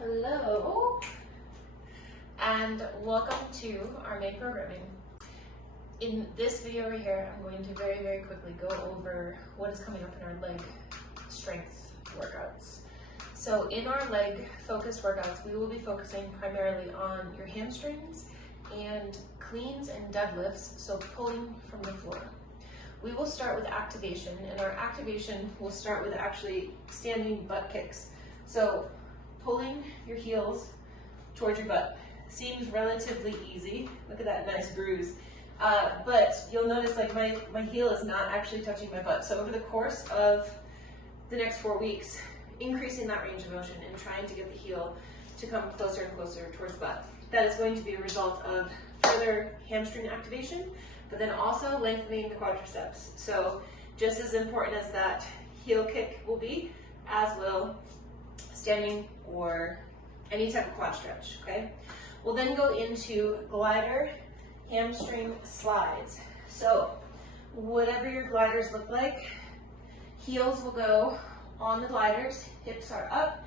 Hello, and welcome to our main programming. In this video right here, I'm going to very quickly go over what is coming up in our leg strength workouts. So in our leg focused workouts, we will be focusing primarily on your hamstrings and cleans and deadlifts, so pulling from the floor. We will start with activation, and our activation will start with actually standing butt kicks. So pulling your heels towards your butt. Seems relatively easy. Look at that nice bruise. But you'll notice like my heel is not actually touching my butt. So over the course of the next 4 weeks, increasing that range of motion and trying to get the heel to come closer and closer towards the butt. That is going to be a result of further hamstring activation, but then also lengthening the quadriceps. So just as important as that heel kick will be, as will standing or any type of quad stretch, okay? We'll then go into glider hamstring slides. So whatever your gliders look like, heels will go on the gliders, hips are up,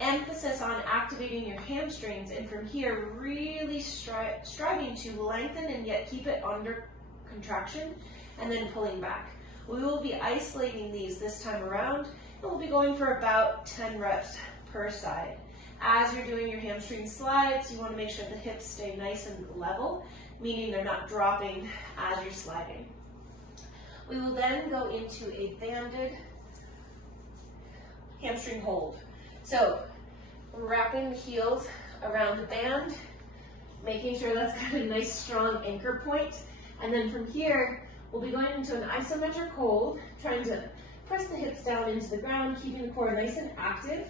emphasis on activating your hamstrings, and from here really striving to lengthen and yet keep it under contraction, and then pulling back. We will be isolating these this time around, and we'll be going for about 10 reps per side. As you're doing your hamstring slides, you want to make sure the hips stay nice and level, meaning they're not dropping as you're sliding. We will then go into a banded hamstring hold. So wrapping the heels around the band, making sure that's got a nice strong anchor point, and then from here we'll be going into an isometric hold, trying to press the hips down into the ground, keeping the core nice and active.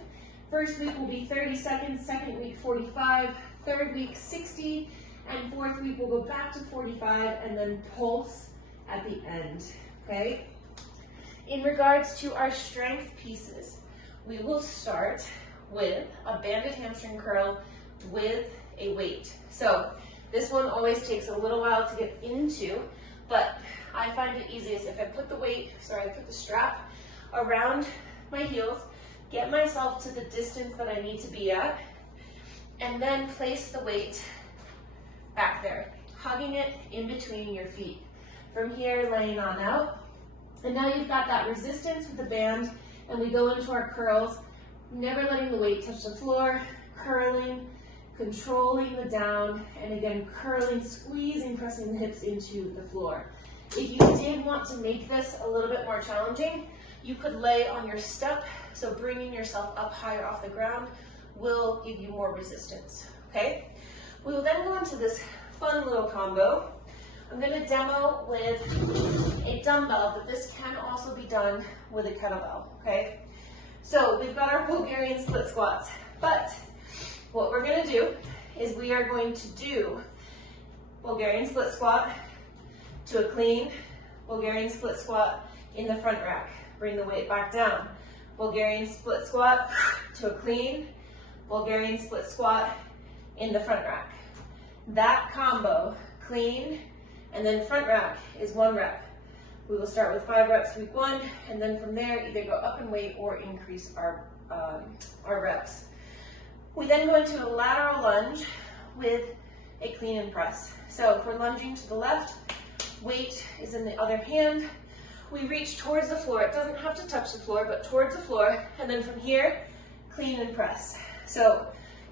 First week will be 30 seconds, second week 45, third week 60, and fourth week we'll go back to 45 and then pulse at the end, okay? In regards to our strength pieces, we will start with a banded hamstring curl with a weight. So this one always takes a little while to get into, but I find it easiest if I put the strap around my heels, get myself to the distance that I need to be at, and then place the weight back there, hugging it in between your feet. From here, laying on out. And now you've got that resistance with the band, and we go into our curls, never letting the weight touch the floor, curling, controlling the down, and again, curling, squeezing, pressing the hips into the floor. If you did want to make this a little bit more challenging, you could lay on your step, so bringing yourself up higher off the ground will give you more resistance, okay? We will then go into this fun little combo. I'm gonna demo with a dumbbell, but this can also be done with a kettlebell, okay? So we've got our Bulgarian split squats, but what we're gonna do is we are going to do Bulgarian split squat to a clean, Bulgarian split squat in the front rack. Bring the weight back down. Bulgarian split squat to a clean, Bulgarian split squat in the front rack. That combo, clean and then front rack, is 1 rep. We will start with 5 reps week 1, and then from there either go up in weight or increase our reps. We then go into a lateral lunge with a clean and press. So if we're lunging to the left, weight is in the other hand. We reach towards the floor. It doesn't have to touch the floor, but towards the floor. And then from here, clean and press. So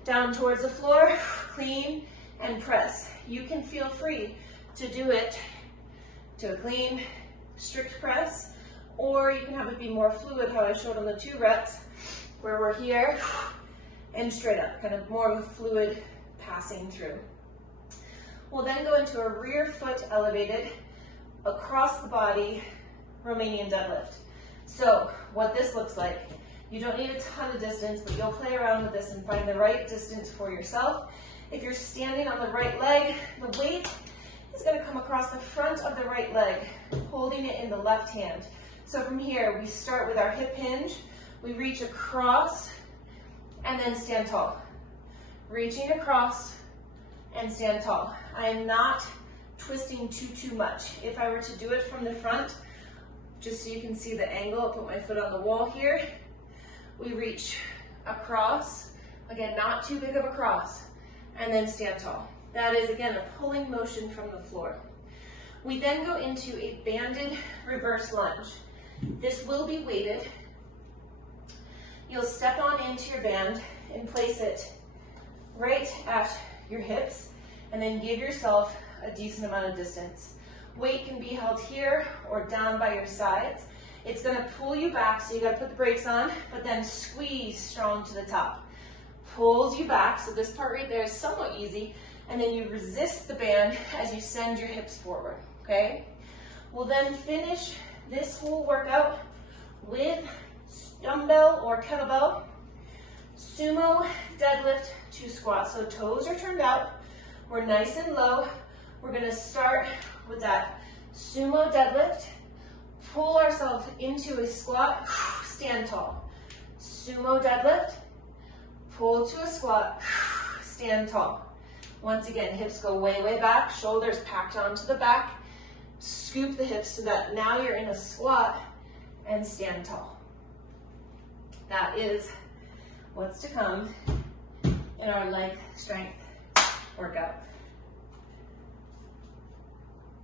down towards the floor, clean and press. You can feel free to do it to a clean, strict press, or you can have it be more fluid, how I showed on the 2 reps, where we're here and straight up, kind of more of a fluid passing through. We'll then go into a rear foot elevated across the body Romanian deadlift. So what this looks like, you don't need a ton of distance, but you'll play around with this and find the right distance for yourself. If you're standing on the right leg, the weight is going to come across the front of the right leg, holding it in the left hand. So from here, we start with our hip hinge, we reach across, and then stand tall. Reaching across and stand tall. I am not twisting too much. If I were to do it from the front, just so you can see the angle, I'll put my foot on the wall here. We reach across, Again, not too big of a cross. And then stand tall. That is, again, a pulling motion from the floor. We then go into a banded reverse lunge. This will be weighted. You'll step on into your band and place it right at your hips, and then give yourself a decent amount of distance. Weight can be held here or down by your sides. It's gonna pull you back, so you gotta put the brakes on, but then squeeze strong to the top. Pulls you back, so this part right there is somewhat easy, and then you resist the band as you send your hips forward, okay? We'll then finish this whole workout with dumbbell or kettlebell, sumo deadlift to squat. So toes are turned out, we're nice and low. We're gonna start with that sumo deadlift, pull ourselves into a squat, stand tall. Sumo deadlift, pull to a squat, stand tall. Once again, hips go way, way back, shoulders packed onto the back, scoop the hips so that now you're in a squat and stand tall. That is what's to come in our leg strength workout.